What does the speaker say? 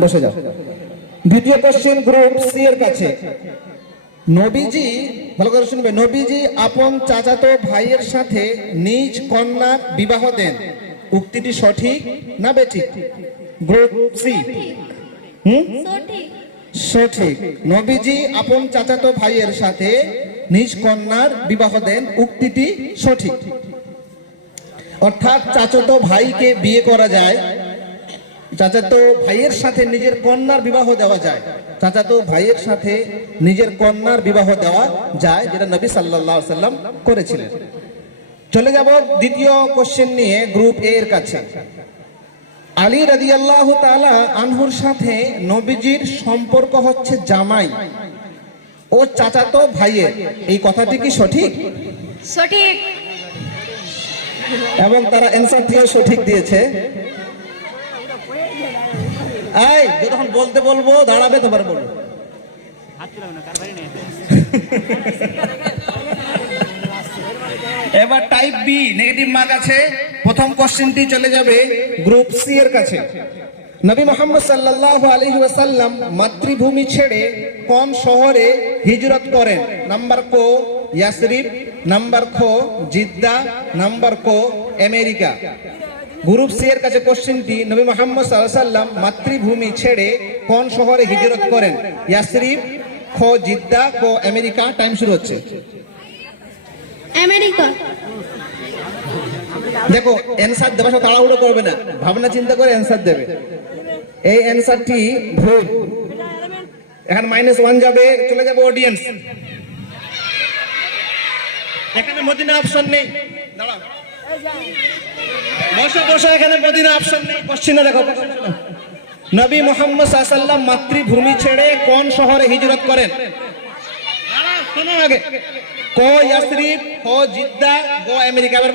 বসে যাও। দ্বিতীয় কোশ্চেন গ্রুপ সি এর কাছে। নবীজি, ভালো করে শুনবে, নবীজি আপন চাচাতো ভাইয়ের সাথে নিজ কন্যা বিবাহ দেন, উক্তিটি সঠিক না বেঠিক? Group C. সঠিক। নবীজি আপন চাচাতো ভাইয়ের সাথে নিজ কন্যার বিবাহ দেন, উক্তিটি সঠিক। অর্থাৎ চাচাতো ভাইকে বিয়ে করা যায়, চাচাতো ভাইয়ের সাথে নিজের কন্যার বিবাহ দেওয়া যায়, চাচাতো ভাইয়ের সাথে নিজের কন্যার বিবাহ দেওয়া যায়, যেটা নবী সাল্লাল্লাহু আলাইহি সাল্লাম করেছিলেন। চলে যাব দ্বিতীয় কোশ্চেন নিয়ে গ্রুপ এ এর কাছে। আলী রাদিয়াল্লাহু তাআলা আনহুর সাথে নবীজির সম্পর্ক হচ্ছে জামাই ও চাচাতো ভাইয়ের, এই কথাটি কি সঠিক? সঠিক। এবং তারা অ্যানসার দিয়ে সঠিক দিয়েছে। এই যখন বলতে বলবো দাঁড়াবে, তোমার বলবো। এবার টাইপ বি, নেগেটিভ মার্ক আছে। প্রথম কোশ্চেনটি চলে যাবে গ্রুপ সি এর কাছে। নবী মুহাম্মদ সাল্লাল্লাহু আলাইহি ওয়াসাল্লাম মাতৃভূমি ছেড়ে কোন শহরে হিজরত করেন? নাম্বার কো ইয়াসরিব, নাম্বার খ জিদ্দা, নাম্বার কো আমেরিকা। গ্রুপ সি এর কাছে কোশ্চেনটি, নবী মুহাম্মদ সাল্লাল্লাহু আলাইহি ওয়াসাল্লাম মাতৃভূমি ছেড়ে কোন শহরে হিজরত করেন? ইয়াসরিব, খ জিদ্দা, ক আমেরিকা। টাইম শুরু হচ্ছে। আমেরিকা। দেখো, অ্যানসার দেওয়ার সময় তাড়াহুড়ো করবে না, ভাবনা চিন্তা করে অ্যানসার দেবে। এই অ্যানসারটি ভুল। এখন -1 যাবে, চলে যাবে অডিয়েন্স। এখানে মদিনা অপশন নেই, দাঁড়াও বসো বসো, এখানে মদিনা অপশন নেই। কোশ্চেনে দেখো, নবী মুহাম্মদ সাল্লাল্লাহু আলাইহি ওয়াসাল্লাম মাতৃভূমি ছেড়ে কোন শহরে হিজরত করেন? শোনো আগে, ক ইয়াসরিব, খ জিদ্দা, গ আমেরিকা।